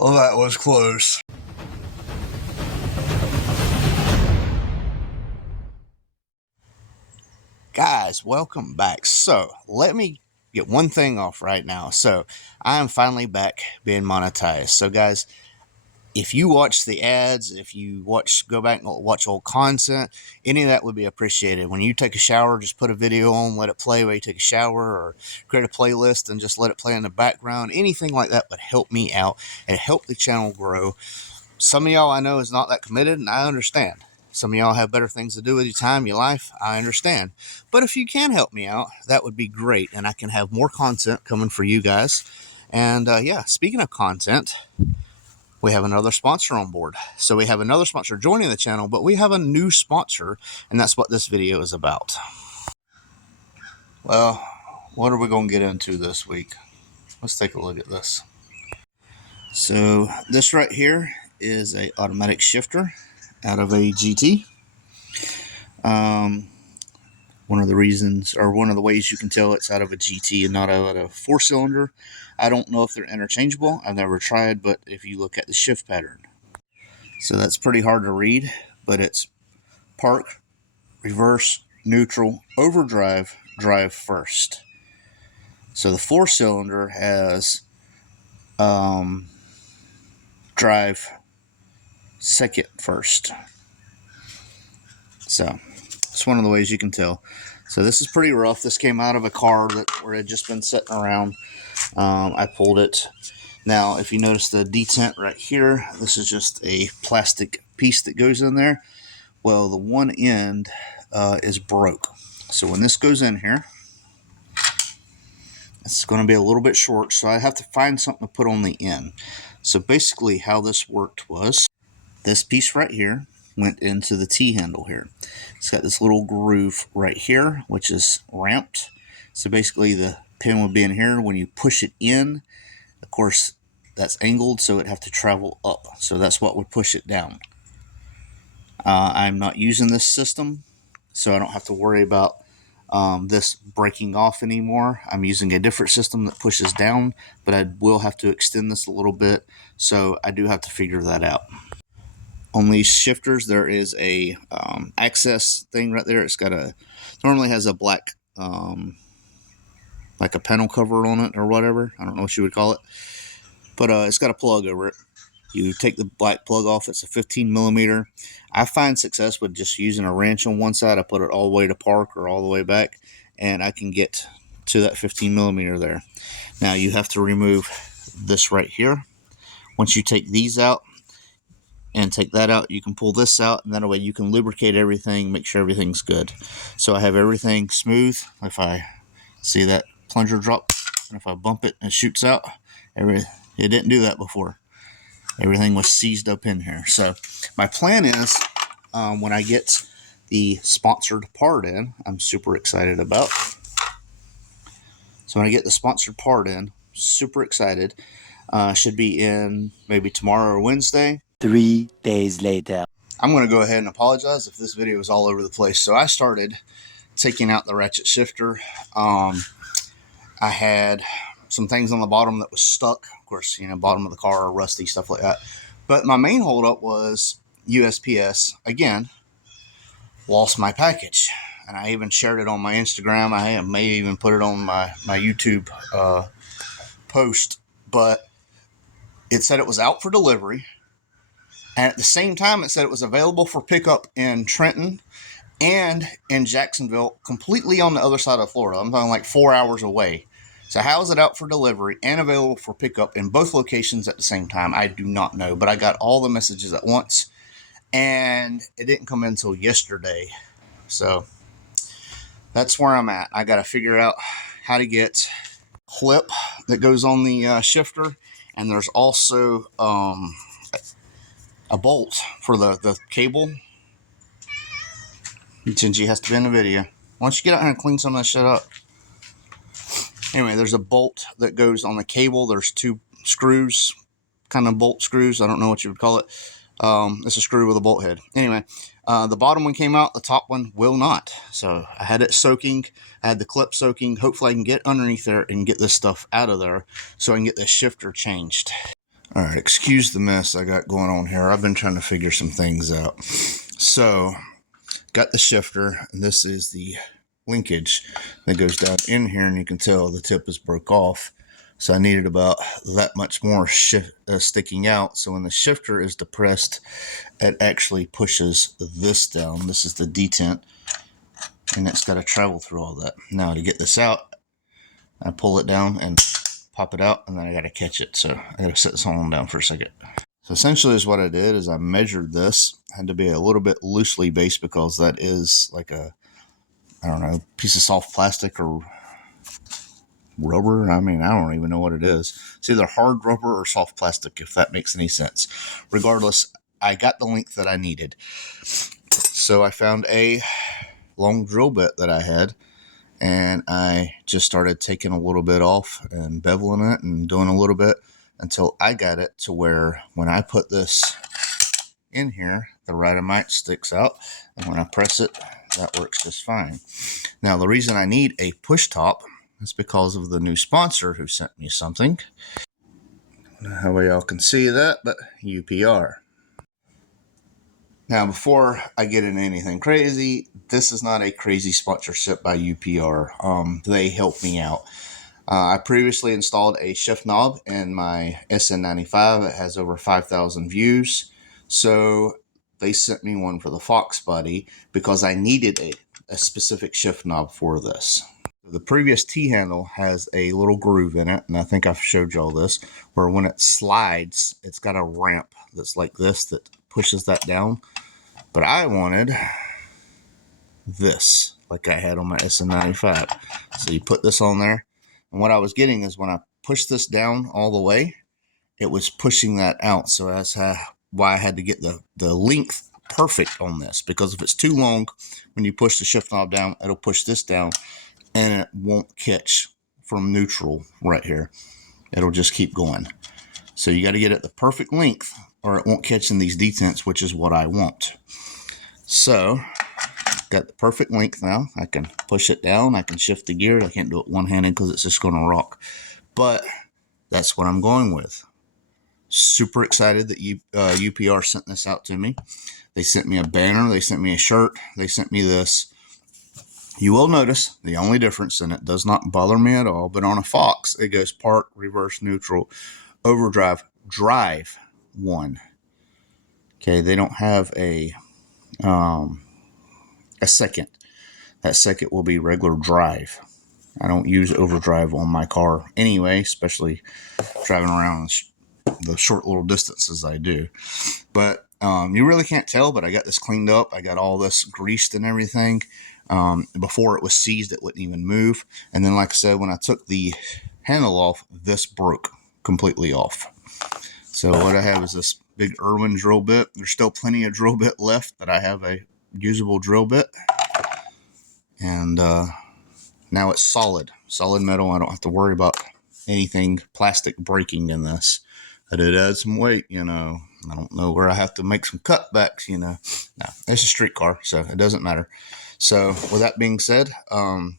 Well, that was close. Guys, welcome back. So let me get one thing off right now. So I am finally back being monetized. So guys, if you watch the ads, if you go back and watch old content, any of that would be appreciated. When you take a shower, just put a video on, let it play while you take a shower, or create a playlist and just let it play in the background. Anything like that would help me out and help the channel grow. Some of y'all I know is not that committed, and I understand. Some of y'all have better things to do with your time, your life. I understand. But if you can help me out, that would be great, and I can have more content coming for you guys. And yeah, speaking of content, we have another sponsor on board. So we have another sponsor joining the channel, but we have a new sponsor, and that's what this video is about. Well, what are we going to get into this week? Let's take a look at this. So this right here is a automatic shifter out of a GT. One of the reasons, or one of the ways you can tell it's out of a GT and not out of a 4-cylinder, I don't know if they're interchangeable. I've never tried, but if you look at the shift pattern. So that's pretty hard to read, but it's park, reverse, neutral, overdrive, drive first. So the 4-cylinder has drive second first. So it's one of the ways you can tell. So this is pretty rough. This came out of a car where it had just been sitting around. I pulled it. Now, if you notice the detent right here, this is just a plastic piece that goes in there. Well, the one end is broke. So when this goes in here, it's going to be a little bit short, so I have to find something to put on the end. So basically how this worked was, this piece right here went into the T-handle here. It's got this little groove right here, which is ramped. So basically the pin would be in here. When you push it in, of course, that's angled, so it'd have to travel up. So that's what would push it down. I'm not using this system, so I don't have to worry about this breaking off anymore. I'm using a different system that pushes down, but I will have to extend this a little bit, so I do have to figure that out. On these shifters, there is a access thing right there. It's got normally has a black like a panel cover on it or whatever. I don't know what you would call it, but it's got a plug over it. You take the black plug off. It's a 15 millimeter. I find success with just using a wrench on one side. I put it all the way to park or all the way back, and I can get to that 15 millimeter there. Now you have to remove this right here. Once you take these out and take that out, you can pull this out, and that way you can lubricate everything, make sure everything's good. So I have everything smooth. If I see that plunger drop, and if I bump it, it shoots out. It didn't do that before. Everything was seized up in here. So my plan is, when I get the sponsored part in, I'm super excited about. So when I get the sponsored part in, super excited. Should be in maybe tomorrow or Wednesday. 3 days later. I'm going to go ahead and apologize if this video is all over the place. So I started taking out the ratchet shifter. I had some things on the bottom that was stuck. Of course, you know, bottom of the car or rusty, stuff like that. But my main holdup was USPS. Again, lost my package. And I even shared it on my Instagram. I may even put it on my YouTube post. But it said it was out for delivery. And at the same time, it said it was available for pickup in Trenton and in Jacksonville, completely on the other side of Florida. I'm talking like 4 hours away. So how is it out for delivery and available for pickup in both locations at the same time? I do not know, but I got all the messages at once, and it didn't come in until yesterday. So that's where I'm at. I got to figure out how to get a clip that goes on the shifter, and there's also a bolt for the cable. Gingy has to be in the video. Why don't you get out here and clean some of that shit up? Anyway, there's a bolt that goes on the cable. There's 2 screws, kind of bolt screws. I don't know what you would call it. It's a screw with a bolt head. Anyway, the bottom one came out. The top one will not. So I had it soaking. I had the clip soaking. Hopefully I can get underneath there and get this stuff out of there so I can get this shifter changed. All right, excuse the mess I got going on here. I've been trying to figure some things out. So, got the shifter, and this is the linkage that goes down in here, and you can tell the tip is broke off. So I needed about that much more sticking out. So when the shifter is depressed, it actually pushes this down. This is the detent, and it's got to travel through all that. Now to get this out, I pull it down and pop it out, and then I got to catch it. So I got to set this on down for a second. So essentially is what I did is I measured this. It had to be a little bit loosely based because that is like a, I don't know, piece of soft plastic or rubber. I mean, I don't even know what it is. It's either hard rubber or soft plastic, if that makes any sense. Regardless, I got the length that I needed. So I found a long drill bit that I had, and I just started taking a little bit off and beveling it and doing a little bit until I got it to where when I put this in here, the right amount sticks out, and when I press it, that works just fine. Now, the reason I need a push top is because of the new sponsor who sent me something. I don't know how y'all can see that, but UPR. Now, before I get into anything crazy, this is not a crazy sponsorship by UPR. They helped me out. I previously installed a shift knob in my SN95. It has over 5,000 views. So they sent me one for the foxbody because I needed a specific shift knob for this. The previous T-handle has a little groove in it, and I think I've showed y'all this, where when it slides, it's got a ramp that's like this that pushes that down. But I wanted this, like I had on my SN95. So you put this on there, and what I was getting is when I pushed this down all the way, it was pushing that out. So that's why I had to get the length perfect on this, because if it's too long, when you push the shift knob down, it'll push this down, and it won't catch from neutral right here. It'll just keep going. So you got to get it the perfect length or it won't catch in these detents, which is what I want. So got the perfect length now. I can push it down. I can shift the gear. I can't do it one-handed because it's just going to rock. But that's what I'm going with. Super excited that UPR sent this out to me. They sent me a banner. They sent me a shirt. They sent me this. You will notice the only difference, and it does not bother me at all, but on a Fox, it goes park, reverse, neutral, overdrive, drive 1. Okay, they don't have a second. That second will be regular drive. I don't use overdrive on my car anyway, especially driving around the short little distances I do. But you really can't tell, but I got this cleaned up. I got all this greased and everything. Before it was seized, it wouldn't even move. And then, like I said, when I took the handle off, this broke completely off. So what I have is this big Irwin drill bit. There's still plenty of drill bit left, but I have a usable drill bit. And now it's solid metal. I don't have to worry about anything plastic breaking in this. I did add some weight, you know. I don't know where I have to make some cutbacks, you know. No, it's a street car, so it doesn't matter. So with that being said, I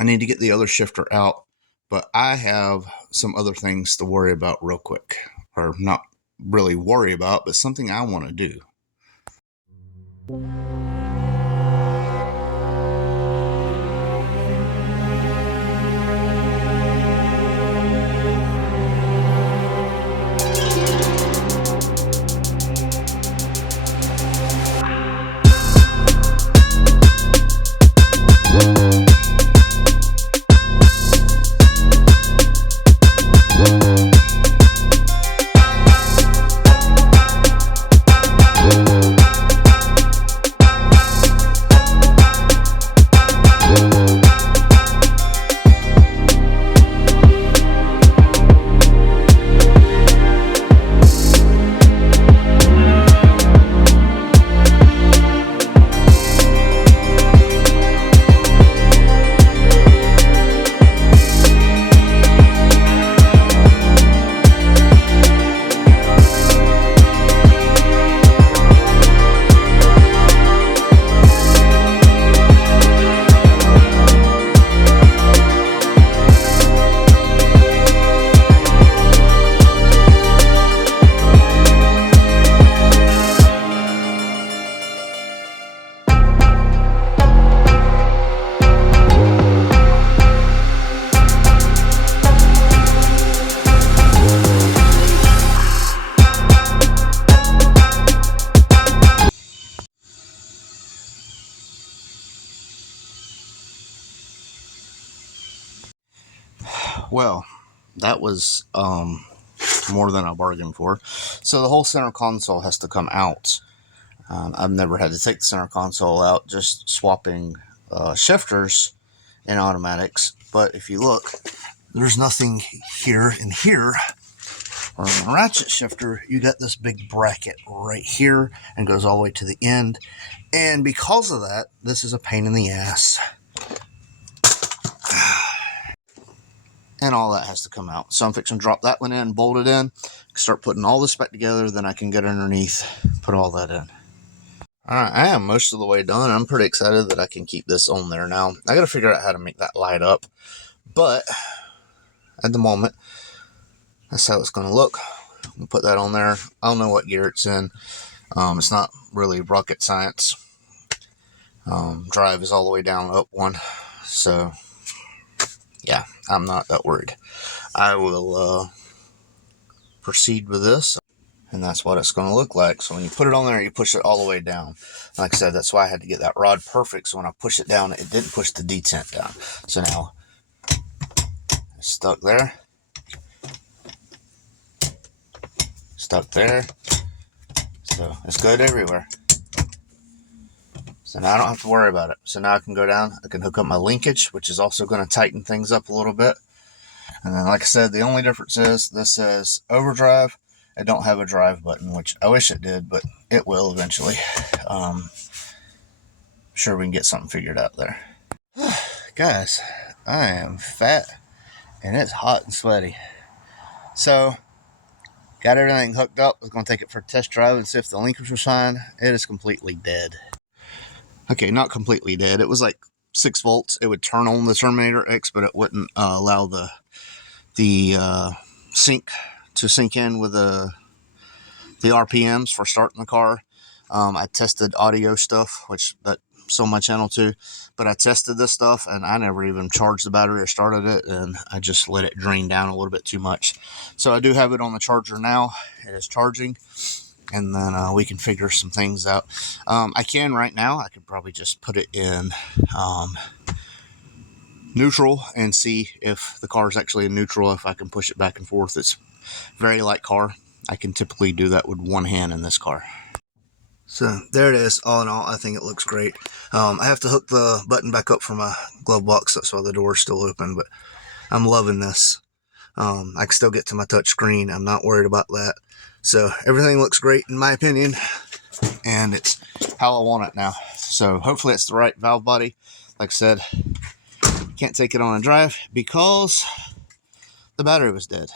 need to get the other shifter out, but I have some other things to worry about real quick, or not really worry about, but something I want to do. Well, that was more than I bargained for. So the whole center console has to come out. I've never had to take the center console out, just swapping shifters in automatics. But if you look, there's nothing here and here. Or in a ratchet shifter, you got this big bracket right here and goes all the way to the end. And because of that, this is a pain in the ass. And all that has to come out. So I'm fixing to drop that one in, bolt it in, start putting all this back together, then I can get underneath, put all that in. Alright, I am most of the way done. I'm pretty excited that I can keep this on there now. I gotta figure out how to make that light up. But at the moment, that's how it's gonna look. We'll put that on there. I don't know what gear it's in. It's not really rocket science. Drive is all the way down, up one. So yeah, I'm not that worried. I will proceed with this, and that's what it's going to look like. So when you put it on there, you push it all the way down. Like I said, that's why I had to get that rod perfect, so when I push it down, it didn't push the detent down. So now it's stuck there, stuck there, so it's good everywhere. So now I don't have to worry about it. So now I can go down, I can hook up my linkage, which is also going to tighten things up a little bit. And then, like I said, the only difference is this says overdrive. I don't have a drive button, which I wish it did, but it will eventually. Sure we can get something figured out there. Guys, I am fat and it's hot and sweaty. So, got everything hooked up. I was going to take it for a test drive and see if the linkage was fine. It is completely dead. Okay, not completely dead. It was like 6 volts. It would turn on the Terminator X, but it wouldn't allow the sync to sync in with the RPMs for starting the car. I tested audio stuff, which that's on my channel too, but I tested this stuff and I never even charged the battery or started it, and I just let it drain down a little bit too much. So I do have it on the charger now. It is charging, and then we can figure some things out. I can right now. I could probably just put it in neutral and see if the car is actually in neutral, if I can push it back and forth. It's a very light car. I can typically do that with one hand in this car. So there it is. All in all, I think it looks great. I have to hook the button back up for my glove box. That's why the door is still open, but I'm loving this. I can still get to my touch screen. I'm not worried about that. So everything looks great in my opinion, and it's how I want it now. So hopefully it's the right valve body. Like I said, can't take it on a drive because the battery was dead.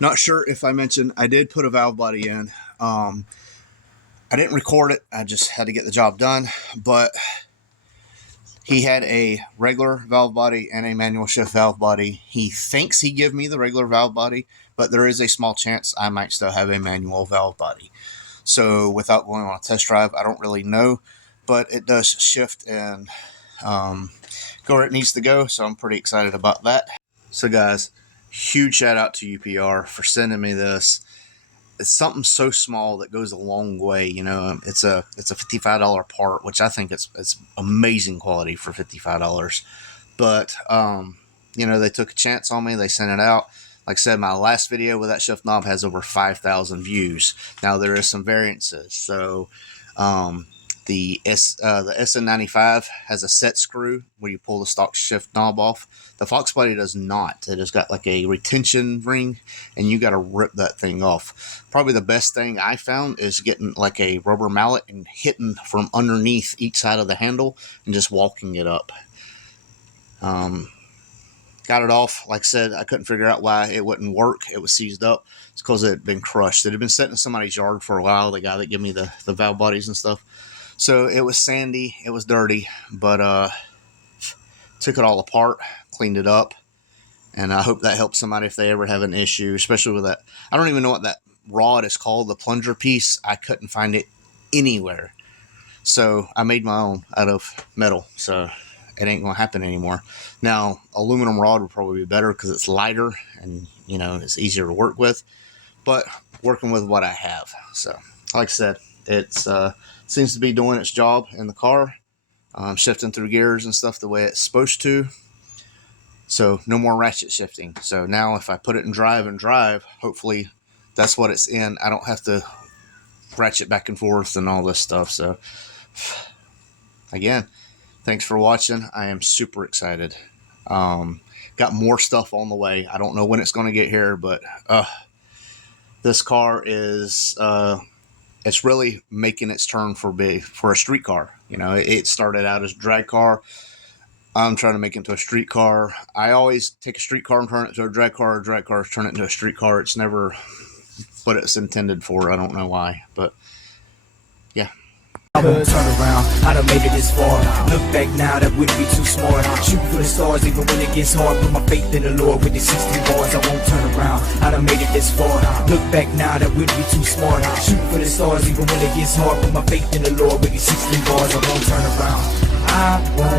Not sure if I mentioned I did put a valve body in. I didn't record it. I just had to get the job done. But he had a regular valve body and a manual shift valve body. He thinks he gave me the regular valve body, but there is a small chance I might still have a manual valve body. So without going on a test drive, I don't really know. But it does shift and go where it needs to go. So I'm pretty excited about that. So guys, huge shout out to UPR for sending me this. It's something so small that goes a long way. You know, it's a $55 part, which I think it's amazing quality for $55. But you know, they took a chance on me. They sent it out. Like I said, my last video with that shift knob has over 5,000 views. Now there is some variances. So the SN95 has a set screw where you pull the stock shift knob off. The foxbody does not. It has got like a retention ring, and you got to rip that thing off. Probably the best thing I found is getting like a rubber mallet and hitting from underneath each side of the handle and just walking it up. Got it off. Like I said, I couldn't figure out why it wouldn't work. It was seized up. It's because it had been crushed. It had been sitting in somebody's yard for a while, the guy that gave me the valve bodies and stuff. So it was sandy, it was dirty, but took it all apart, cleaned it up, and I hope that helps somebody if they ever have an issue, especially with that. I don't even know what that rod is called, the plunger piece. I couldn't find it anywhere. So I made my own out of metal, so it ain't going to happen anymore. Now, aluminum rod would probably be better because it's lighter and, you know, it's easier to work with, but working with what I have. So, like I said, it's seems to be doing its job in the car, shifting through gears and stuff the way it's supposed to. So no more ratchet shifting. So now if I put it in drive and drive, hopefully that's what it's in. I don't have to ratchet back and forth and all this stuff. So again, thanks for watching. I am super excited. Got more stuff on the way. I don't know when it's going to get here, but this car is it's really making its turn for a street car. You know, it started out as a drag car. I'm trying to make it into a street car. I always take a street car and turn it into a drag car turn it into a street car. It's never what it's intended for. I don't know why, but yeah. I won't turn around, I done made it this far. Look back now, that wouldn't be too smart. Shoot for the stars even when it gets hard. Put my faith in the Lord with the 16 bars. I won't turn around, I done made it this far. Look back now, that wouldn't be too smart. Shoot for the stars even when it gets hard. Put my faith in the Lord with the 16 bars. I won't turn around, I won't